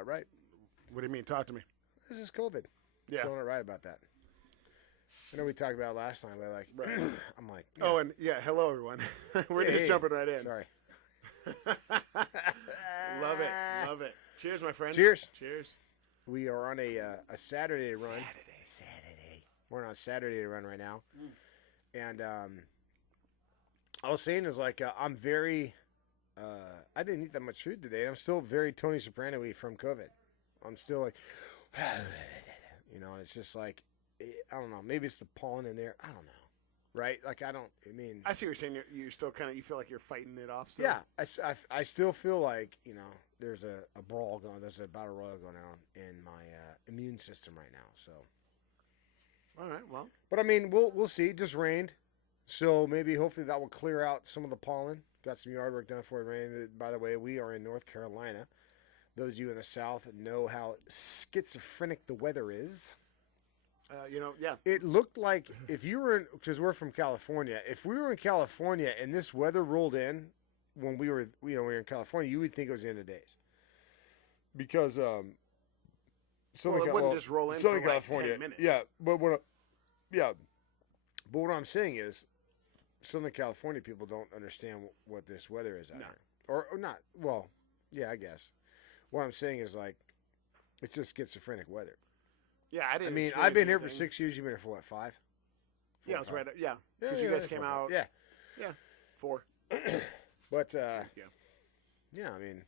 about right. What do you mean? Talk to me. This is COVID. Yeah. Showing it right about that. I know we talked about it last time, but like, Right. I'm like, Oh, and hello everyone. We're just jumping right in. Sorry. Love it. Cheers, my friend. Cheers. Cheers. We are on a Saturday run. Saturday. We're on a Saturday run right now, and I was saying is like I'm very. I didn't eat that much food today. I'm still very Tony Soprano-y from COVID. I'm still like, and it's just like, I don't know. Maybe it's the pollen in there. I don't know. Right? Like I mean. I see what you're saying. You still you feel like you're fighting it off. Still? Yeah. I still feel like there's a brawl going. There's a battle royal going on in my immune system right now. So. All right. Well. But I mean, we'll see. It just rained, so maybe hopefully that will clear out some of the pollen. Got some yard work done for it rain. By the way, we are in North Carolina. Those of you in the South know how schizophrenic the weather is. Yeah. It looked like if you were because we're from California. If we were in California and this weather rolled in when we were in California, you would think it was the end of days. Because it wouldn't just roll in Southern for like California, 10 minutes. Yeah, but what I'm saying is, Southern California people don't understand what this weather is out here, or not. Well, yeah, I guess. What I'm saying is like, it's just schizophrenic weather. Yeah, I didn't. I mean, experience I've been here for anything. 6 years. You've been here for what, 5? Yeah, that's right. Yeah, because you guys came out. Yeah. Yeah, 4. But Yeah. I mean,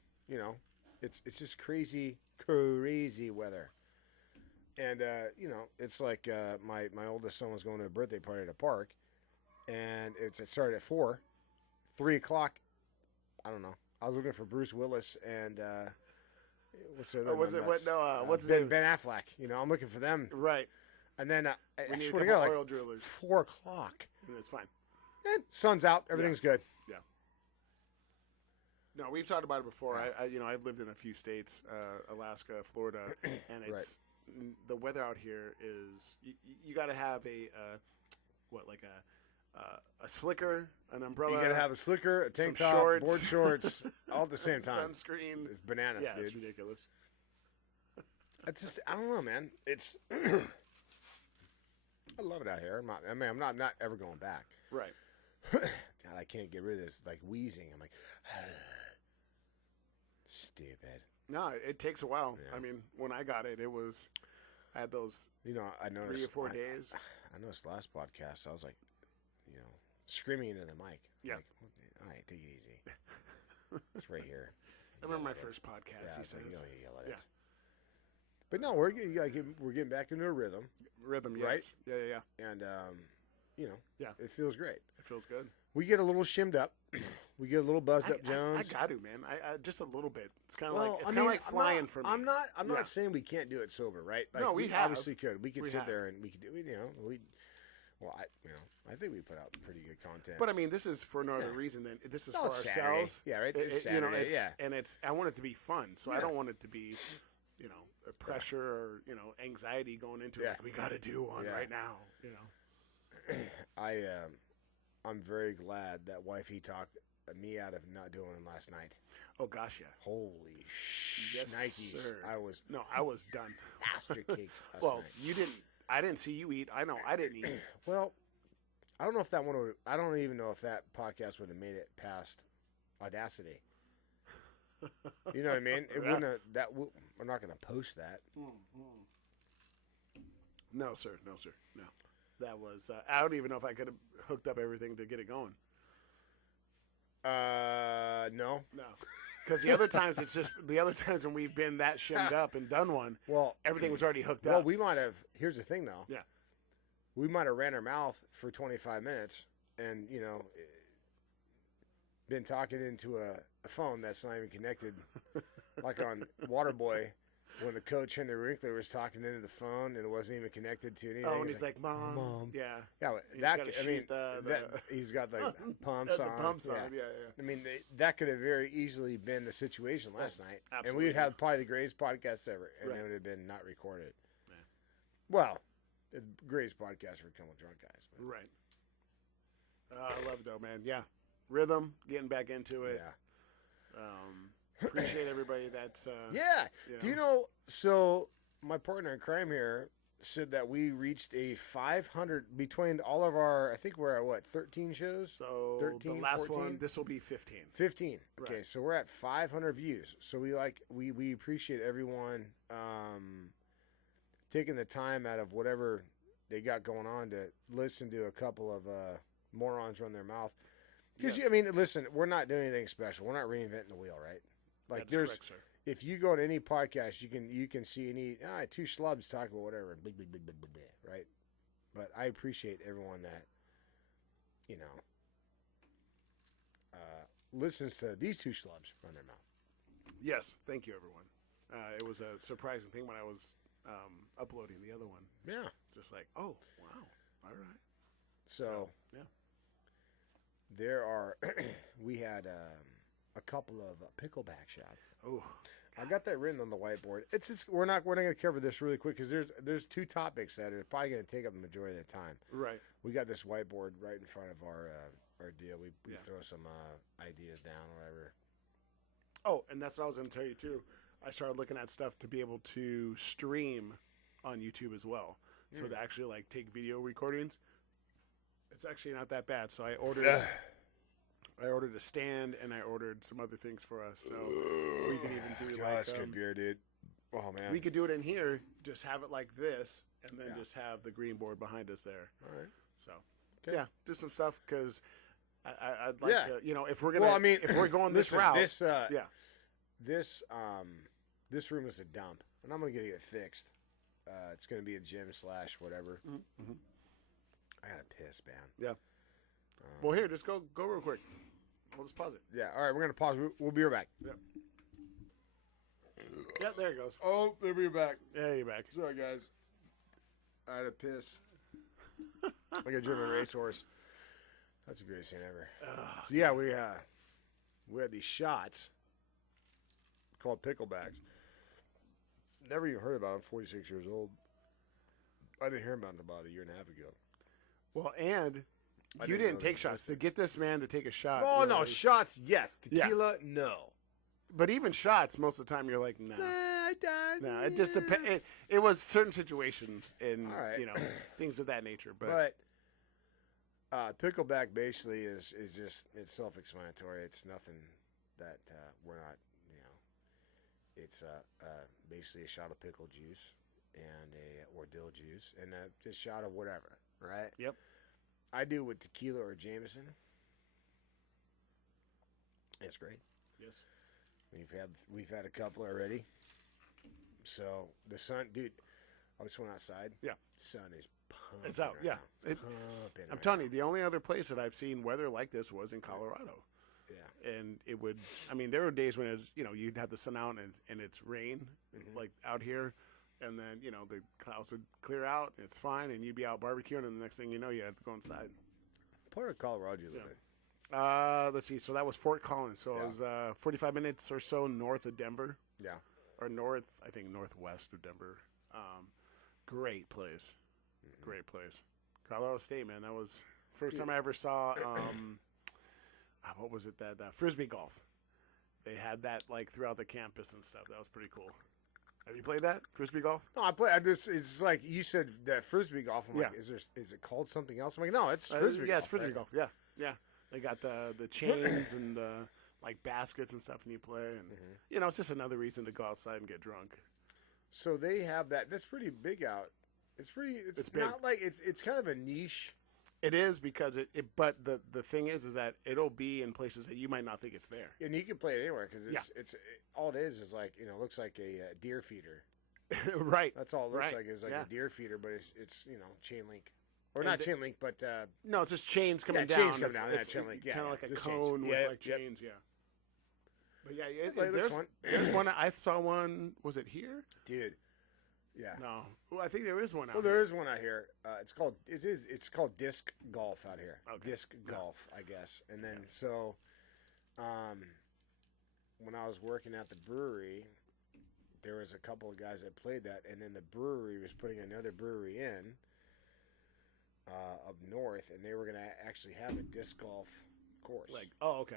it's just crazy weather. And it's like my oldest son was going to a birthday party at a park, and it started at 4, 3 o'clock. I don't know. I was looking for Bruce Willis and what's the other? Was it what? No, what's Ben Affleck? I'm looking for them. Right. And then We I need a swear to couple God, oil like drillers. 4 o'clock. That's fine. And sun's out. Everything's good. Yeah. No, we've talked about it before. I've lived in a few states, Alaska, Florida, and it's the weather out here is you got to have a slicker, an umbrella. You gotta have a slicker, a tank some top, shorts. board shorts, all at the same time. Sunscreen. It's bananas, Yeah, dude. it's ridiculous. It's just I don't know, man. It's I love it out here. I'm not ever going back. Right. God, I can't get rid of this like wheezing. I'm like stupid. No, it takes a while. Yeah. I mean, when I got it, I had those I noticed 3 or 4 days. I noticed last podcast I was like, screaming into the mic. Yeah. Like, all right, take it easy. It's right here. I remember my first podcast. Yeah, He it's like, says, you yell at Yeah. it. But no, we're getting back into a rhythm, "Rhythm, Right? yes, yeah. and Yeah. it feels great. It feels good." We get a little shimmed up. We get a little buzzed up, Jones. I got to, man. I just a little bit. It's kind of Well, like it's I kind of mean, like flying for me. I'm Yeah. not saying we can't do it sober, right? Like, No, we have. obviously could. We could We sit have. there and we could do. I think we put out pretty good content. But I mean, this is for no other reason than this is No, for it's ourselves. Saturday. Yeah, right. It- It's it- Saturday. it's, and it's. I want it to be fun, so I Yeah. don't want it to be, a pressure or anxiety going into it. Yeah. Like, we got to do one Yeah. right now. I'm very glad that wifey talked me out of not doing it last night. Oh gosh, yeah. Holy Yes, Nikes! sir. I was I was done. ostrich caked last Well, night. you didn't. I didn't see you eat. I know I didn't eat. Well, I don't know if that one would. I don't even know if that podcast would have made it past Audacity. You know what I mean? It Yeah. wouldn't. We're not going to post that. No, sir. No. That was. I don't even know if I could have hooked up everything to get it going. No. No, because the other times when we've been that shimmed up and done one, Well, everything was already hooked well, up. we might have. Here's the thing, though. Yeah. We might have ran our mouth for 25 minutes, and been talking into a phone that's not even connected, like on Waterboy. When the coach Henry Winkler was talking into the phone and it wasn't even connected to anything. Oh, and he's like, "Mom, Mom." yeah, Yeah, He's that gotta I mean, shoot the- he's got the pumps the on. pumps on, yeah. I mean, that could have very easily been the situation last night, and absolutely. we would have probably the greatest podcast ever, and Right. it would have been not recorded. Yeah. Well, the greatest podcast for a couple of drunk guys. But, Right. I love it though, man. Yeah, rhythm, getting back into it. yeah. appreciate everybody that's. Yeah. You Do you know? So my partner in crime here said that we reached a 500 between all of our. I think we're at what 13 shows. So 13, the last 14? one, this will be 15. 15. Okay, Right. so we're at 500 views. So we appreciate everyone taking the time out of whatever they got going on to listen to a couple of morons run their mouth. Because Yes. I mean, listen, we're not doing anything special. We're not reinventing the wheel, right? Like That's there's, correct, sir. if you go to any podcast, you can see any two schlubs talk about whatever, blah, blah, blah, blah, blah, blah, right? But I appreciate everyone that listens to these two schlubs run their mouth. Yes, thank you, everyone. It was a surprising thing when I was uploading the other one. Yeah. It's just like, oh, wow, all right. So yeah. there are we had a couple of pickleback shots. Oh, I got that written on the whiteboard. It's just we're not going to cover this really quick because there's two topics that are probably going to take up the majority of the time. right. We got this whiteboard right in front of our deal. We Yeah. throw some ideas down, whatever. Oh, and that's what I was going to tell you, too. I started looking at stuff to be able to stream on YouTube as well. So to actually, like, take video recordings, it's actually not that bad. So I ordered a stand, and I ordered some other things for us. So we could even do, God, like, that's good beer, dude. Oh man. we could do it in here, just have it like this, and then Yeah. just have the green board behind us there. All right. So, Okay. yeah, just some stuff, because I'd like Yeah. to, if we're going to, Well, I mean, if we're going this listen, route, this yeah. this room is a dump, and I'm gonna get it fixed. It's gonna be a gym / whatever. Mm-hmm. I gotta piss, man. Yeah. Well, here, just go real quick. We'll just pause it. Yeah. All right, we're gonna pause. We'll be right back. Yep. Yeah, there it goes. Oh, there we're back. Yeah, you're back. Sorry, guys. I had to piss. Like a German racehorse. That's the greatest thing ever. So yeah, we had these shots called picklebacks. Never even heard about them. 46 years old. I didn't hear about them about a year and a half ago. Well, and I you didn't know didn't take they shots. To get this man to take a shot. Oh no, was- shots yes. Yeah. Tequila no. But even shots, most of the time, you're like, nah. No, it just depends. It was certain situations and, All right. things of that nature. But, But pickleback basically is just it's self-explanatory. It's nothing that we're not. It's basically a shot of pickle juice and or dill juice and just a shot of whatever, right? Yep. I do with tequila or Jameson. It's great. yes. We've had a couple already. So the sun, dude. I just went outside. Yeah. Sun is pumping. It's out, right yeah. now. It- Pumping I'm right telling you, the only other place that I've seen weather like this was in Colorado. now. Yeah. And it would, there were days when it's, you'd have the sun out and it's rain, like out here. And then, the clouds would clear out, and it's fine, and you'd be out barbecuing, and the next thing you know, you have to go inside. Part of Colorado you live Yeah. in. Let's see. So that was Fort Collins. So Yeah. it was 45 minutes or so north of Denver, Yeah. or I think northwest of Denver. Great place. Great place. Colorado State, man. That was first time I ever saw, what was it, that Frisbee golf. They had that like throughout the campus and stuff. That was pretty cool. Have you played that, Frisbee golf? No, I play. It's like you said that frisbee golf. I'm like, Yeah. is it called something else? I'm like, no, it's frisbee. Yeah, golf, it's Frisbee right? golf. Yeah, yeah. They got the chains and like baskets and stuff, and you play. And it's just another reason to go outside and get drunk. So they have that. That's pretty big out. It's pretty. It's big. not like it's kind of a niche. It is because but the thing is that it'll be in places that you might not think it's there. And you can play it anywhere because all it is like looks like a deer feeder. Right. That's all it looks Right. like is like Yeah. a deer feeder, but it's chain link or And not the- chain link, but No, it's just chains coming down. chains coming down, yeah, It's chain link, yeah, kind of yeah, like a just chains. cone with Yeah, like yep. chains. Yeah. But yeah, Like, it looks fun. there's one. I saw one. Was it here? dude, yeah. No. Well, I think there is one out Well, here. there is one out here. It's called disc golf out here. Okay. Disc golf, I guess. And then so, when I was working at the brewery, there was a couple of guys that played that, and then the brewery was putting another brewery in up north, and they were gonna actually have a disc golf course. Like, oh, okay.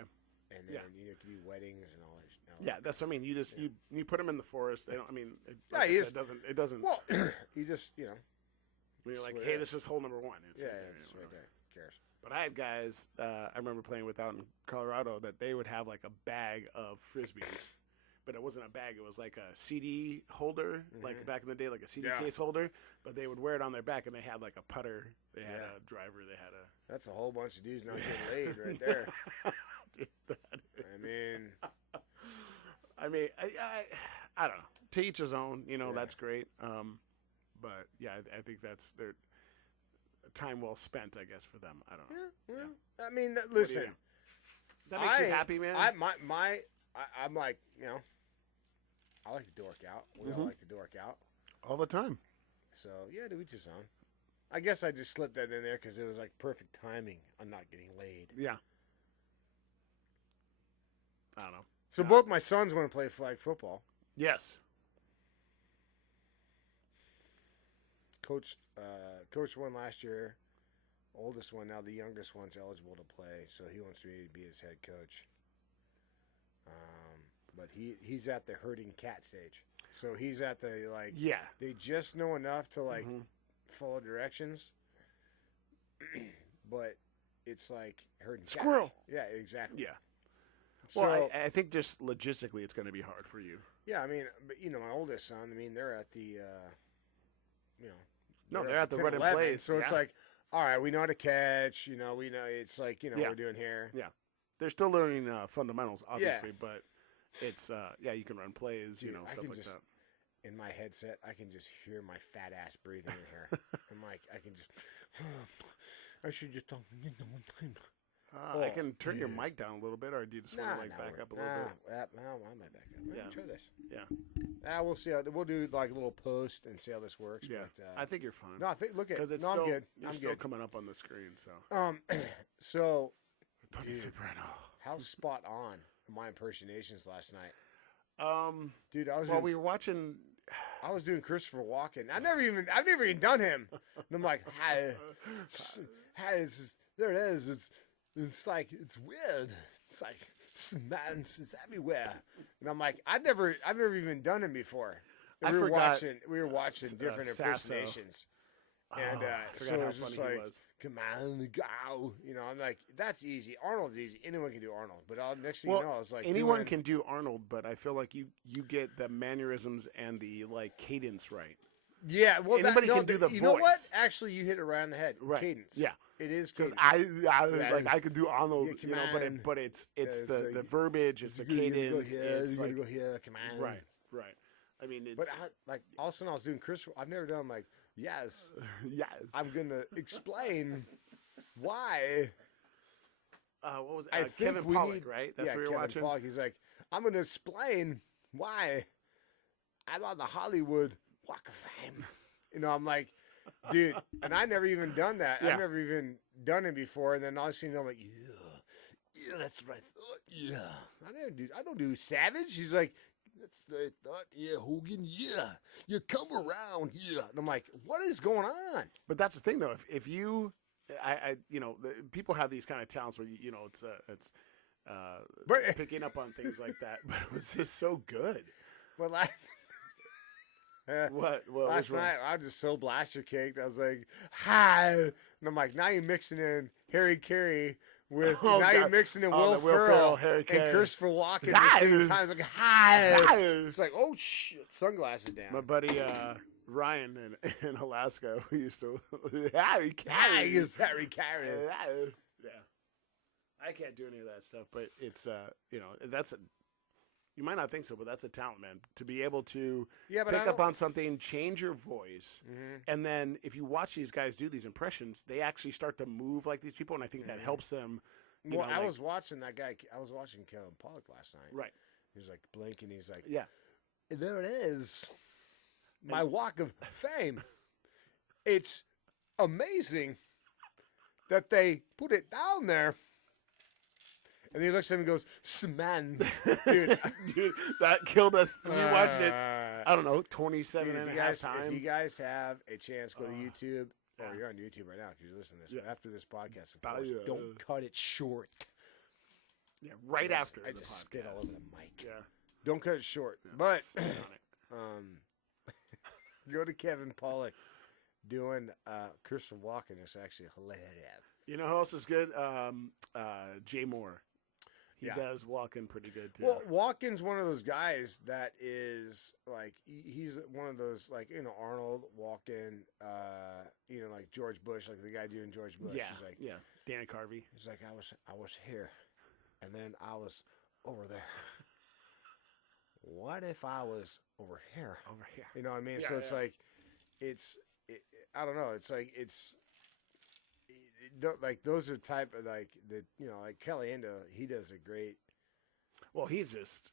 and then it could be weddings and all that. Yeah, that's what I mean. You just you put them in the forest. They don't. I mean, Yeah, it doesn't. It doesn't. Well, you just when you're like, what hey, it this is hole number 1. It's yeah, right there, it's you know, right there. Who cares? But I had guys I remember playing with out in Colorado that they would have like a bag of frisbees, but it wasn't a bag. It was like a CD holder, like back in the day, like a CD case holder. But they would wear it on their back, and they had like a putter. They had a driver. They had a. That's a whole bunch of dudes not getting laid right there. Dude, I mean, I don't know. To each his own. You know, that's great. But yeah, I think that's their time well spent, I guess, for them. I don't know. I mean, listen. That makes you happy, man. I'm like, I like to dork out. We all like to dork out. All the time. So, yeah, to each his own. I guess I just slipped that in there because it was like perfect timing on not getting laid. Yeah. I don't know. So both my sons want to play flag football. Yes. Coach won last year. Oldest one, now the youngest one's eligible to play, so he wants me to be his head coach. But he's at the herding cat stage. So he's at the they just know enough to follow directions. But it's like herding squirrel. Cats. Yeah, exactly. Yeah. So, well, I think just logistically it's going to be hard for you. Yeah, I mean, but my oldest son, they're at the they're at the 10, running 11, plays. So it's like, all right, we know how to catch. We know it's like what we're doing here. Yeah, they're still learning fundamentals, obviously, but it's you can run plays, Dude, stuff like that. In my headset, I can just hear my fat ass breathing in here. I'm like, I can just. I should just talk one time. I can turn your mic down a little bit, or do you just want to back up a little bit? No, I might back up. Yeah. Try this. Yeah. We'll see. We'll do like a little post and see how this works. Yeah. But, I think you're fine. No, I think look at because it's I'm still, good. You're I'm still good. coming up on the screen. So. So. Tony Soprano. How spot on my impersonations last night. Dude, we were watching. I was doing Christopher Walken. I've never even done him. And I'm like, hi, there it is. It's like, it's weird. It's like, man, it's everywhere. And I'm like, I've never even done him before. And we were watching different impersonations. And so it was just like, come on, go. I'm like, that's easy. Arnold's easy. Anyone can do Arnold. But next thing you know, I was like, anyone can do Arnold, but I feel like you get the mannerisms and the cadence right. Yeah, well, anybody can do the voice. You know what? Actually, you hit it right on the head. Right. Cadence. Yeah, it is cadence. Because I could do Arnold, but it's the verbiage, it's the cadence. You gotta go here. Come on. Right. I mean, it's all of a sudden I was doing Chris. I've never done yes. Yes. I'm gonna explain why. What was it? Kevin Pollak, right? That's what you're Kevin watching. Pollak. He's like, I'm gonna explain why I'm on the Hollywood Walk of Fame. I'm like, dude, and I never even done that. Yeah. I've never even done it before. And then all of a sudden I'm like, yeah, that's what I thought. Yeah, I don't do Savage. He's like, that's what I thought. Yeah, Hogan. Yeah, you come around. Yeah, and I'm like, what is going on? But that's the thing, though. If you, people have these kind of talents where it's picking up on things like that. But it was just so good. But what last night I was just so blaster caked. I was like, hi, and I'm like, now you're mixing in Harry Carey with you're mixing in Will Ferrell, Harry and Carey. Christopher Walken at the same time. It's like, hi. It's like, oh shit, sunglasses down. My buddy Ryan in Alaska, we used to Harry Carey. Is Harry Carey. Yeah, I can't do any of that stuff, but it's that's. You might not think so, but that's a talent, man. To be able to pick up on something, change your voice, and then if you watch these guys do these impressions, they actually start to move like these people, and I think that helps them. I was watching that guy. I was watching Kevin Pollak last night. Right. He was like blinking. He's like, yeah, there it is, my Walk of Fame. It's amazing that they put it down there. And he looks at him and goes, "Man, dude, that killed us." We watched it. I don't know, 27 and a half times. If you guys have a chance, go to YouTube. Or you're on YouTube right now because you're listening to this. But after this podcast, of course, don't cut it short. Yeah, right after I the just spit all podcast. over the mic. Yeah. Don't cut it short. Yeah, But spit on it. go to Kevin Pollak doing Christopher Walken. It's actually hilarious. You know who else is good? Jay Moore. He Yeah. does walk in pretty good too. Well, Walken's one of those guys that is like he's one of those like Arnold Walken, like George Bush, like the guy doing George Bush. yeah, He's like Danny Carvey. he's like I was here, and then I was over there. What if I was over here? Over here. You know what I mean? Yeah, So it's yeah. like I don't know. It's like like those are type of like like Kelly Endo. He does a great. Well, he's just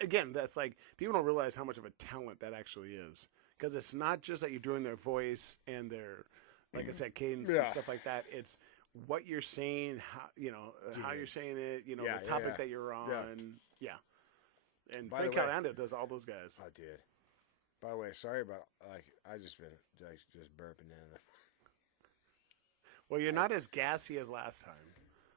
again. That's like people don't realize how much of a talent that actually is, because it's not just that you're doing their voice and their, like I said, cadence Yeah. and stuff like that. It's what you're saying, how you're saying it, Yeah, the topic yeah. that you're on. Yeah. Yeah. And By Frank the way- Caliendo does all those guys. Oh, dude. By the way, sorry about I just been just burping in the. Well, you're not as gassy as last time.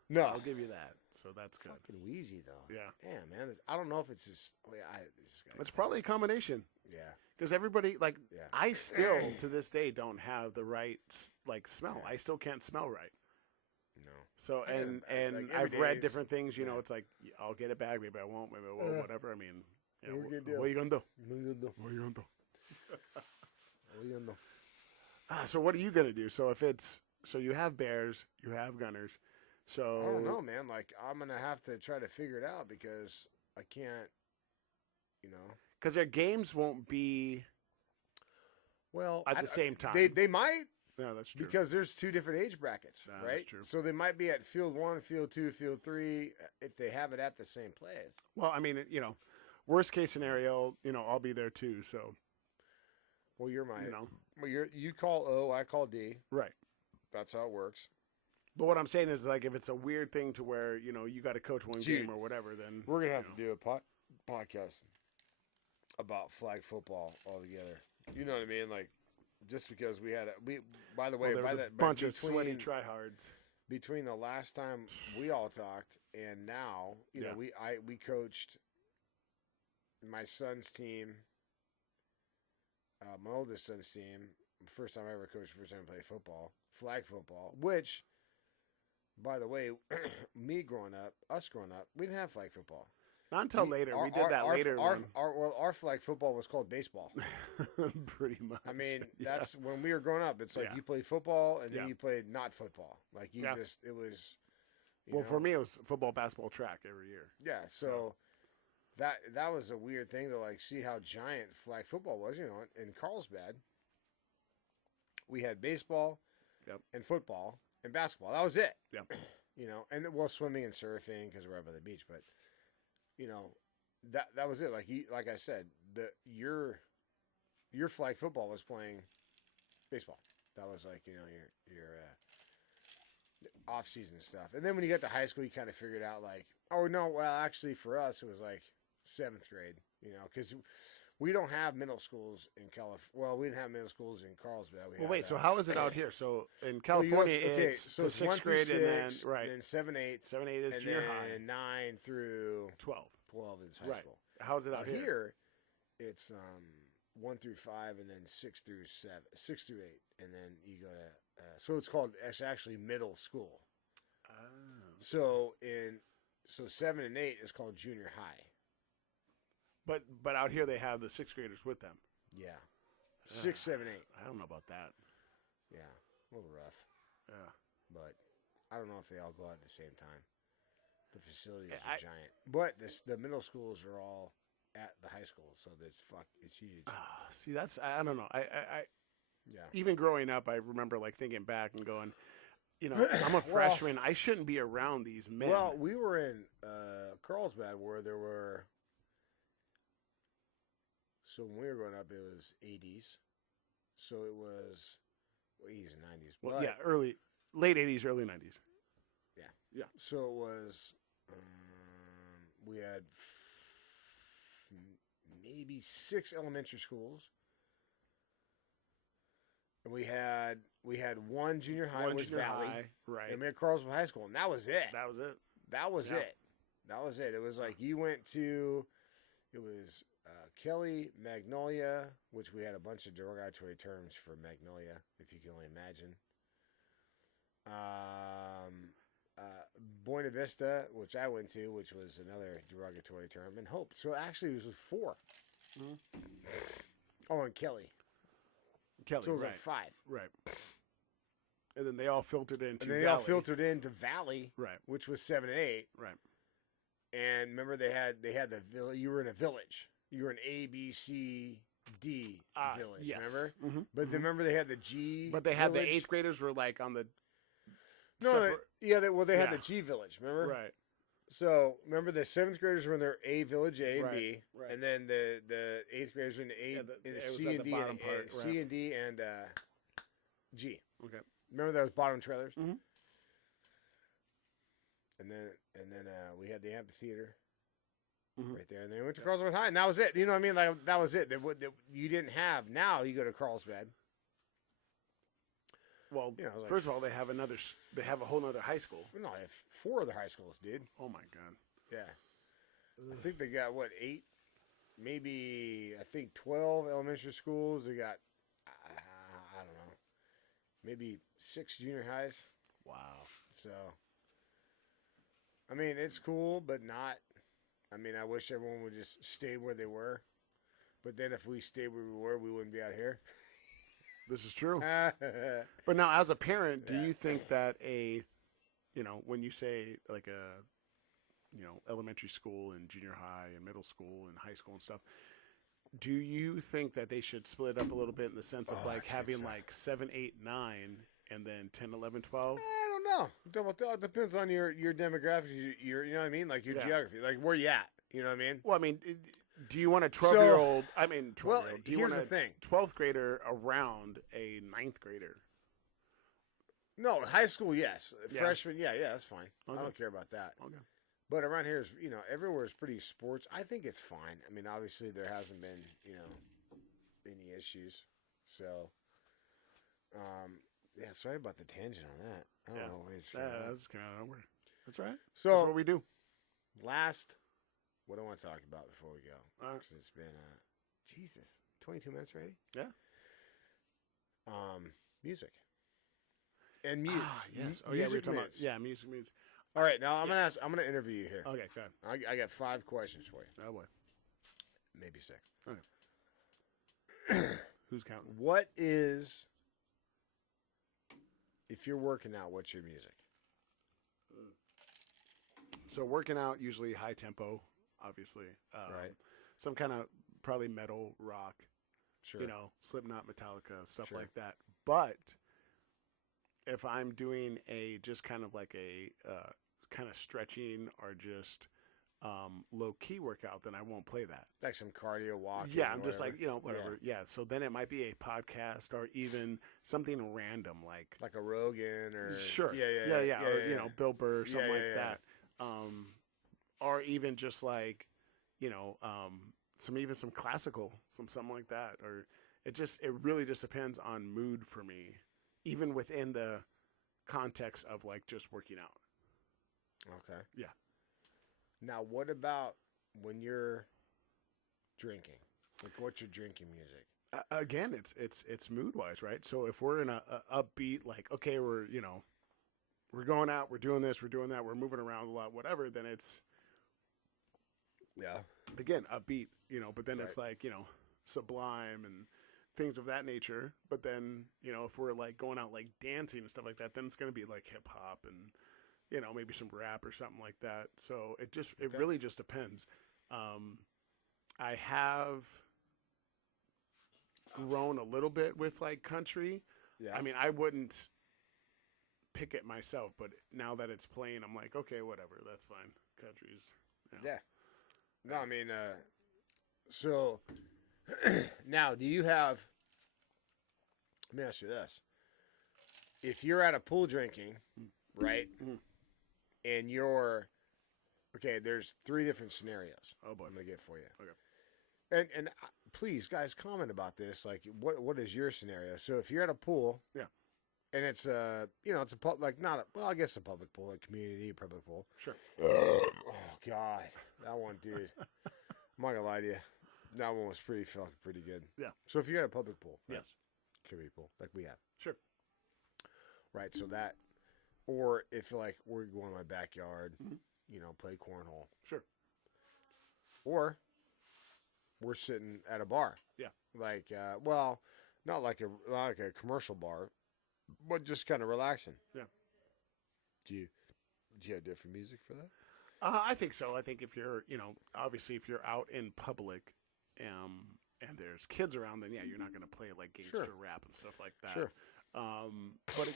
No, I'll give you that. So that's good. fucking wheezy though. Yeah. Yeah, man. I don't know if it's just. Oh yeah, this guy. It's probably a combination. Yeah. Because everybody, like, Yeah. I still to this day don't have the right smell. I still can't smell right. No. So I and gotta- and like, every I've day read is- different things. yeah. It's like I'll get it back, maybe I won't, maybe I will, whatever. I mean, What are you gonna do? what are you gonna do? What are you gonna do? What are you gonna do? What are you gonna do? So what are you gonna do? So if it's you have Bears, you have Gunners. So I don't know, man. Like I'm gonna have to try to figure it out because I can't. because their games won't be Well, at the same time. They might. No, that's true. Because there's two different age brackets, Nah, right? that's true. So they might be at field 1, field 2, field 3 if they have it at the same place. Well, I mean, worst case scenario, I'll be there too. So Well, you're my. you know, Well, you call O, I call D. right. That's how it works. But what I'm saying is, like, if it's a weird thing to where you got to coach one Dude, game or whatever, then We're gonna have to do a podcast about flag football altogether. You know what I mean? Like, just because we had By the way, there was by a that bunch of sweaty between- tryhards. between the last time we all talked and now, Yeah. we coached my son's team, my oldest son's team. First time I ever coached, first time I played football, flag football. Which, by the way, us growing up, we didn't have flag football. Not until later. We did that later. Our flag football was called baseball. Pretty much. I mean, Yeah. that's when we were growing up. It's like Yeah. you played football and then Yeah. you played not football. Like you Yeah. it was. Well, for me, it was football, basketball, track every year. Yeah, so that was a weird thing to like see how giant flag football was. In Carlsbad, we had baseball, Yep. and football and basketball. That was it. Yep. And well, swimming and surfing because we're right by the beach. But that was it. Like I said, your flag football was playing baseball. That was like your off season stuff. And then when you got to high school, you kind of figured out like, oh no, well actually for us it was like 7th grade. Because we don't have middle schools in California. Well, we didn't have middle schools in Carlsbad. Well, wait. So how is it out here? So in California, it's to it's 1 sixth through grade, and then 6, right, and then 7, 8, 7, 8 is and junior then high. 9 through 12. 12 is high Right. school. How is it out Out here? here, it's 1 through 5, and then 6 through 8, and then you go to. So it's actually middle school. Ah. So 7 and 8 is called junior high. But out here they have the 6th graders with them. Yeah, 6, 7, 8. I don't know about that. Yeah, a little rough, Yeah. but I don't know if they all go out at the same time. The facilities I- are giant, but the middle schools are all at the high school, so it's huge. See, that's I don't know. I Yeah. even growing up, I remember like thinking back and going, I'm a freshman. I shouldn't be around these men. Well, we were in Carlsbad where there were. So when we were growing up, it was 80s. So it was 80s and 90s. Well, but, yeah, late 80s, early 90s. So it was. We had maybe 6 elementary schools. And we had 1 junior high, One was junior Valley, high, right? and we had Carlsbad High School, and that was it. That was it. That was Yeah. it. That was it. It was like you went to, it was Kelly, Magnolia, which we had a bunch of derogatory terms for Magnolia, if you can only imagine. Buena Vista, which I went to, which was another derogatory term, and Hope. So actually, it was 4. Mm-hmm. Oh, and Kelly. Kelly, So it was right. like 5. Right. And then they all filtered into And they Valley. all filtered into Valley, Right. which was 7 and 8. Right. And remember, they had the village. You were in a village. You were an A, B, C, D village. Yes. Remember? Mm-hmm. But then remember they had the G. But they had village? the 8th graders were like on the. No, they had the G village. Remember? Right. So remember, the 7th graders were in their A village, A and Right, B, right. and then the 8th graders were in the A, Yeah, in it the was C at and the D, bottom and, part, C right. and D and G. Okay. Remember those bottom trailers? Mhm. And then we had the amphitheater Mhm. right there, and then we went to Carlsbad High, and that was it. You know what I mean? Like that was it. You didn't have. Now you go to Carlsbad. Well, You know, like- first of all, they have They have a whole other high school. No, I have 4 other high schools, dude. Oh my god. Yeah, I think they got 8, maybe I think 12 elementary schools. They got I don't know, maybe 6 junior highs. Wow. So, I mean, it's cool, but not. I mean, I wish everyone would just stay where they were. But then if we stayed where we were, we wouldn't be out here. This is true. But now, as a parent, do Yeah. you think that when you say like elementary school and junior high and middle school and high school and stuff, do you think that they should split it up a little bit in the sense of like that's good having stuff. like 7, 8, 9, and then 10, 11, 12? I don't know. It depends on your demographics. You know what I mean? Like your Yeah. geography. Like where you at. You know what I mean? Well, I mean, do you want a 12-year-old? I mean, 12-year-old. Do you here's want the a thing. 12th grader around a 9th grader? No, high school, yes. Yeah. Freshman, yeah, that's fine. Okay. I don't care about that. Okay. But around here is, everywhere is pretty sports. I think it's fine. I mean, obviously there hasn't been, any issues. So, yeah, sorry about the tangent on that. I don't know. That's kind of weird. That's all right. So, That's what we do. last, what do I want to talk about before we go? All right. 'Cause it's been, Jesus, 22 minutes already? Yeah. Music. And music. Yes. Oh, yeah, we were music talking about minutes. music. All right, now I'm gonna interview you here. Okay, go ahead. I got 5 questions for you. Oh boy. Maybe 6. Who's counting? What is, if you're working out, what's your music? So working out, usually high tempo, obviously. Right. Some kind of probably metal, rock, Sure. Slipknot, Metallica, stuff Sure. like that. But if I'm doing just kind of like a kind of stretching or just low key workout, then I won't play that. Like some cardio walking. Yeah, or I'm just like, whatever. whatever. Yeah. So then it might be a podcast or even something random like Like a Rogan or. sure. Yeah. Or, Bill Burr, something Yeah, like yeah. that. Or even just like, some classical, something like that. Or it really just depends on mood for me, even within the context of like just working out. Okay. Yeah. Now, what about when you're drinking? Like, what's your drinking music? Again, it's mood wise, right? So if we're in a upbeat, like, okay, we're going out, we're doing this, we're doing that, we're moving around a lot, whatever, then it's, Yeah. again, upbeat, but then it's Right. like, Sublime and things of that nature. But then, if we're like going out like dancing and stuff like that, then it's going to be like hip hop and, maybe some rap or something like that. So it Okay. really just depends. I have grown a little bit with like country. Yeah. I mean, I wouldn't pick it myself, but now that it's playing, I'm like, okay, whatever, that's fine. Country's, Yeah. No, I mean, so now do you have, let me ask you this. If you're at a pool drinking, right, and you're, okay, there's 3 different scenarios Oh boy. I'm going to get for you. Okay. And please, guys, comment about this. Like, what is your scenario? So if you're at a pool, Yeah. and it's it's a like not a, well, I guess a public pool, a community public pool. Sure. Oh God, that one, dude. I'm not gonna lie to you. That one was pretty good. Yeah. So if you got a public pool, right? Yes. Kiddie pool like we have, Sure. right? So that, or if like we're going in my backyard, play cornhole, Sure. or we're sitting at a bar, Yeah. like not like a commercial bar, but just kind of relaxing. Yeah. Do you have different music for that? I think so. I think if you're, obviously if you're out in public, and there's kids around, then yeah, you're not going to play like gangster rap and stuff like that. Sure. But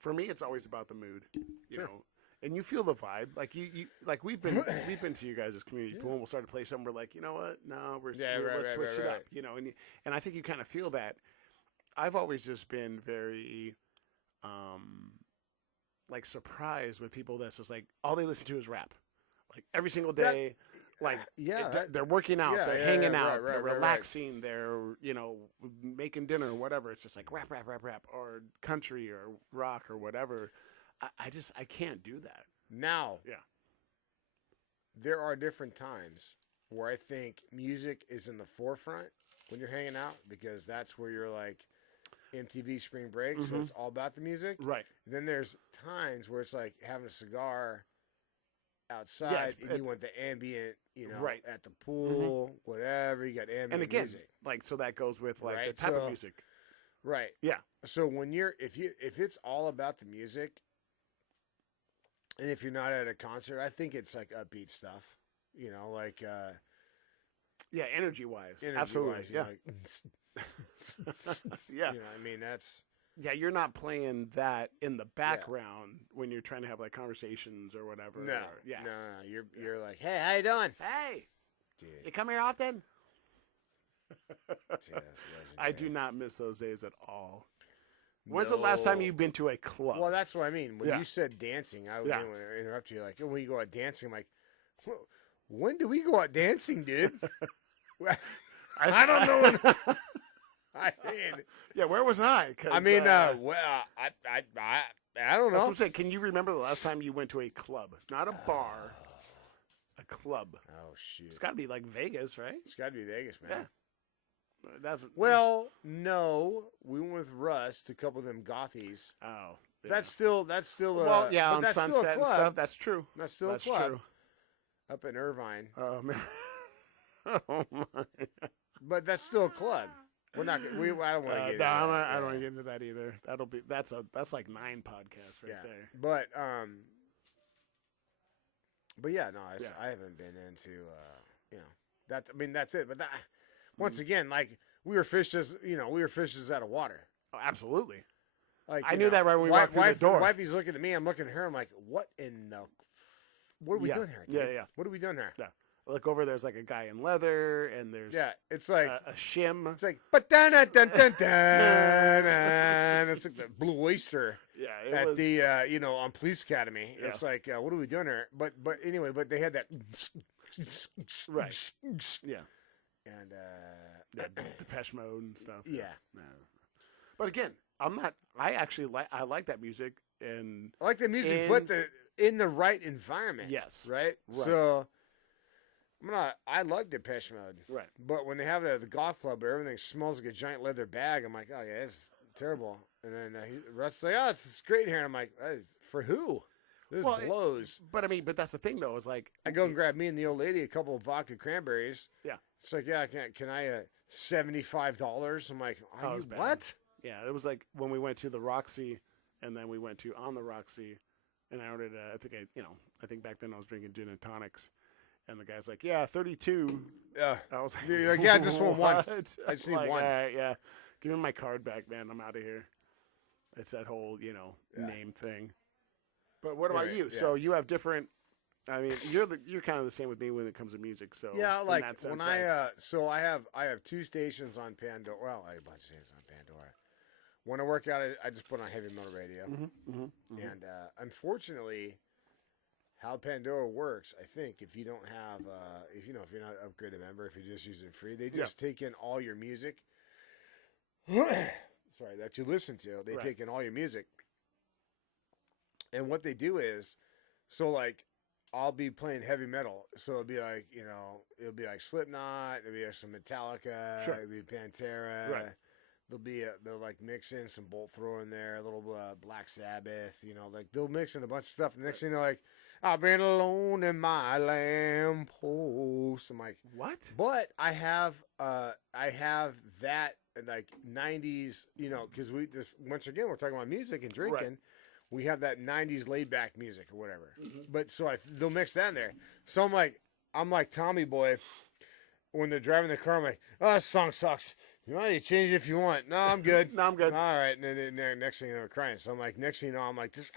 for me, it's always about the mood, you Sure. know. And you feel the vibe, like you like we've been to you guys' community pool, and we'll start to play something. We're like, you know what? No, let's switch it up, And I think you kind of feel that. I've always just been very, like surprised with people that's just like all they listen to is rap, like every single day. They're working out, they're hanging out, they're relaxing, they're making dinner or whatever. It's just like rap, or country or rock or whatever. I can't do that. Now, Yeah. there are different times where I think music is in the forefront when you're hanging out because that's where you're like MTV Spring Break, so it's all about the music. Right. Then there's times where it's like having a cigar outside and you want the ambient, Right. at the pool, whatever. You got ambient And again, music. like so that goes with like Right, the type of so- music. Right. Yeah. So when if it's all about the music, and if you're not at a concert, I think it's like upbeat stuff. Like Yeah, energy wise. energy Absolutely. wise, Yeah. like, Yeah. I mean that's Yeah, you're not playing that in the background when you're trying to have like conversations or whatever. no. or- yeah. No. You're like, hey, how you doing, Hey, dude? you come here often? Yeah, that's I do legendary. not miss those days at all. When's the last time No. you've been to a club? Well, that's what I mean. When Yeah. you said dancing, I Yeah. didn't want to interrupt you. Like, when you go out dancing, I'm like, when do we go out dancing, dude? I don't know. I mean, yeah, where was I? 'Cause, I don't that's what know. I'm saying. Can you remember the last time you went to a club? Not a bar, a club. Oh shoot! It's got to be like Vegas, right? It's got to be Vegas, man. Yeah. That's Well, no, we went with Russ to a couple of them gothies. oh, yeah. That's still well, yeah, but on that's still a Sunset and club. stuff. That's true. That's still That's a club true. up in Irvine, Man. Oh my. but that's still a club. We're not. I don't want to get. No, into that. I don't Yeah. want to get into that either. That's like 9 podcasts right Yeah. there. But yeah, no, Yeah. I haven't been into that. I mean, that's it. But that, once again, like we were fishes out of water. Oh, absolutely. Like I knew that right when we walked through the door. Wifey's looking at me. I'm looking at her. I'm like, what in the? What are we Yeah. doing here? Dude? Yeah, yeah. What are we doing here? Yeah. Look over. There's like a guy in leather, and there's Yeah, it's like a shim. it's like but dun dun dun dun dun. It's like the Blue Oyster Yeah, it at was. the on Police Academy. Yeah. It's like what are we doing here? But anyway, but they had that Right. Yeah, and yeah, Depeche Mode and stuff. yeah. No. But again, I'm not. I actually like. I like that music, and I like the music, but in the right environment. yes, Right? Right. So I love Depeche Mode. right. But when they have it at the golf club where everything smells like a giant leather bag, I'm like, oh yeah, this is terrible. And then Russ is like, oh, it's great here. And I'm like, for who? This Well, blows. But I mean, but that's the thing though. Is like I go and grab me and the old lady a couple of vodka cranberries. Yeah. It's like, yeah, can I $75? I'm like, Oh, are it's you bad. what? Yeah, it was like when we went to the Roxy, and then we went to On the Roxy, and I ordered. I think back then I was drinking gin and tonics, and the guy's like, "Yeah, 32." Yeah. I was like, You're like, "Yeah, I just want one. "What?" I just need Like, one. "All right, yeah, give me my card back, man. I'm out of here." It's that whole name thing. But what about Right, you? yeah. So you have different. I mean, you're kind of the same with me when it comes to music. So Yeah, in like that sense, when I have 2 stations on Pandora. Well, I have a bunch of stations on Pandora. When I work out, I just put on heavy metal radio. And unfortunately, how Pandora works, I think if you don't have, if you're not an upgraded member, if you just use it free, they just take in all your music. Sorry, that you listen to. They Right. take in all your music. And what they do is, so like, I'll be playing heavy metal, so it'll be like it'll be like Slipknot, it'll be like some Metallica, Sure. it'll be Pantera. Right. They'll like mix in some Bolt Thrower in there, a little Black Sabbath, like they'll mix in a bunch of stuff. The next thing you know, like I've been alone in my lamppost. I'm like, What? but I have that like '90s, because once again we're talking about music and drinking. Right. We have that '90s laid back music or whatever. But so they'll mix that in there. So I'm like Tommy Boy when they're driving the car. I'm like, oh, this song sucks. You change it if you want. No, I'm good. No, I'm good. All right. And then next thing they're crying. So I'm like, next thing you know, I'm like, this.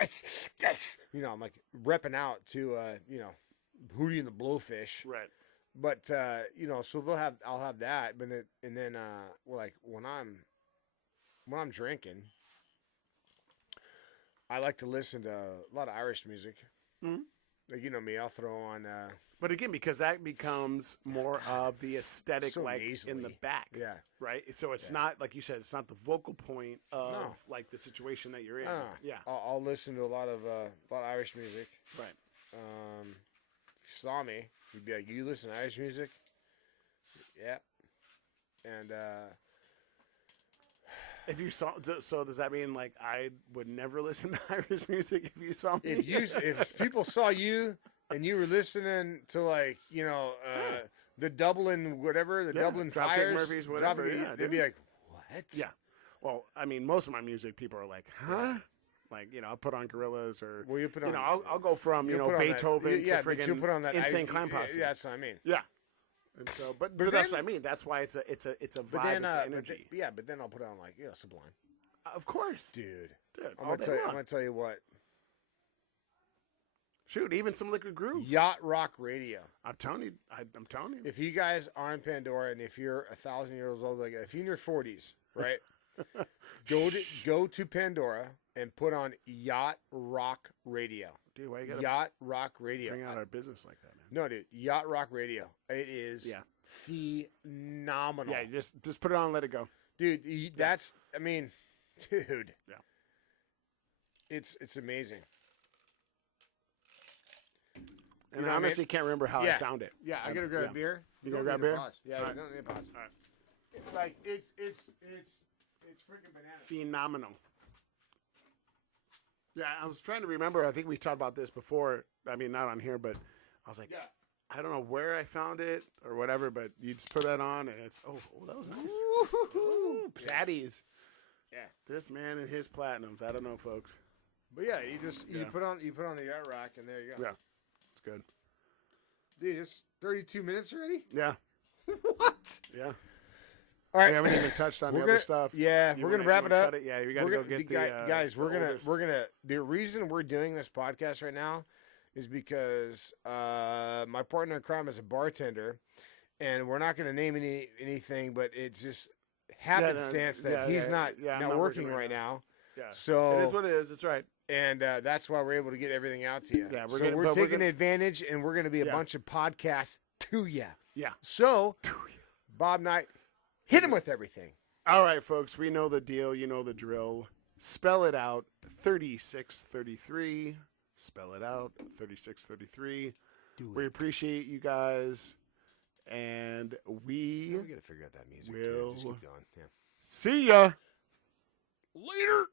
I'm like repping out to Hootie and the Blowfish. Right. But so I'll have that. But then like when I'm drinking, I like to listen to a lot of Irish music. Mhm. Like me, I'll throw on. But again, because that becomes more of the aesthetic, So like nasally. in the back, Yeah. right? So it's not like you said; it's not the vocal point of No. like the situation that you're in. Yeah, I'll listen to a lot of Irish music. right. If you saw me, you'd be like, "You listen to Irish music?" Yeah. And If you saw, so does that mean like I would never listen to Irish music if you saw me? if people saw you and you were listening to like the Dublin whatever the Dublin Dropkick Fires, Murphys, whatever, Dropkick- yeah, they'd be dude. like, "What?" Yeah. Well, I mean, most of my music, people are like, "Huh?" Like, I'll put on Gorillaz or Well, you put on. I'll go from you'll put on that- Beethoven yeah, to but friggin' you'll put on that Insane Clown Posse. Yeah, that's what I mean. Yeah. And so, but But that's then- what I mean. That's why it's a vibe, it's energy. But then I'll put on like Sublime, Of course, dude. dude. I'm All day long. gonna tell you what. Shoot, even some Liquid Groove. Yacht Rock Radio. I'm telling you. If you guys are in Pandora and if you're 1,000 years old, like if you're in your 40s, right? go to Pandora and put on Yacht Rock Radio. Dude, why you gotta Yacht Rock Radio. bring out our business like that, man? No, dude. Yacht Rock Radio. It is Yeah. phenomenal. Yeah, just put it on and let it go. Dude, that's I mean, dude. Yeah. It's amazing. And know I what I honestly can't remember how I found it. Yeah, I gotta grab a beer. You don't gonna grab need to beer? pause. Yeah, All you right. don't need to pause. All right. It's like it's freaking bananas. Phenomenal. Yeah, I was trying to remember. I think we talked about this before. I mean, not on here, but I was like, Yeah. I don't know where I found it or whatever, but you just put that on and it's that was nice. Ooh, Platties. Yeah. This man and his platinums. I don't know, folks. But yeah, you Yeah. put on the Yacht Rock and there you go. Yeah, it's good. Dude, it's 32 minutes already. Yeah, What? yeah. All right, We haven't even touched on the We're other gonna- stuff. Yeah, You we're wanna- gonna wrap you it wanna up. cut Yeah, we gotta go get the guys. the We're oldest. gonna. The reason we're doing this podcast right now is because my partner in crime is a bartender, and we're not gonna name anything, but it's just happenstance that he's not I'm working right now. Yeah, So it is what it is. It's right. and that's why we're able to get everything out to you. Yeah, we're taking advantage, and we're gonna be a bunch of podcasts to you. Yeah. So, Bob Knight, hit him with everything. All right, folks, we know the deal. You know the drill. Spell it out. 3633. Spell it out. 3633. We appreciate you guys, and we We gotta figure out that music. will Just keep going. Yeah. see ya later.